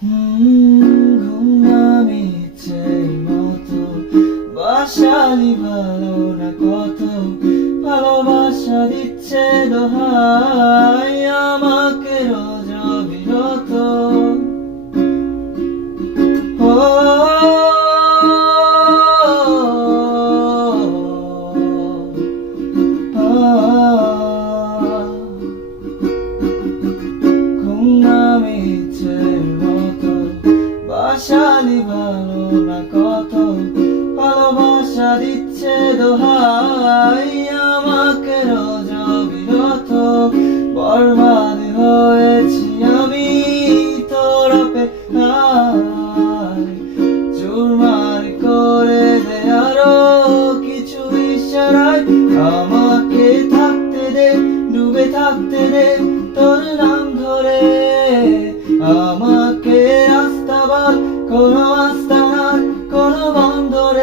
ঘুম নামিছে মতো বাসালি ভালো না কত ভালোবাসা দিচ্ছে দোহাই আমাকে রোজ অবিরত ও ঘুম নামিছে মতো বাসালি ভালো না কত ভালোবাসা দিচ্ছে দোহাই আমাকে রোজ অবিরত বরবাদ হয়েছি আমি তোর অপেক্ষায় চুরমার করে দে আরো কিছু ইশারায় আমাকে থাকতে দে ডুবে থাকতে দে তোর নাম ধরে আমাকে আস্তাবাদ কোনো আস্তানার কোনো বন্দরে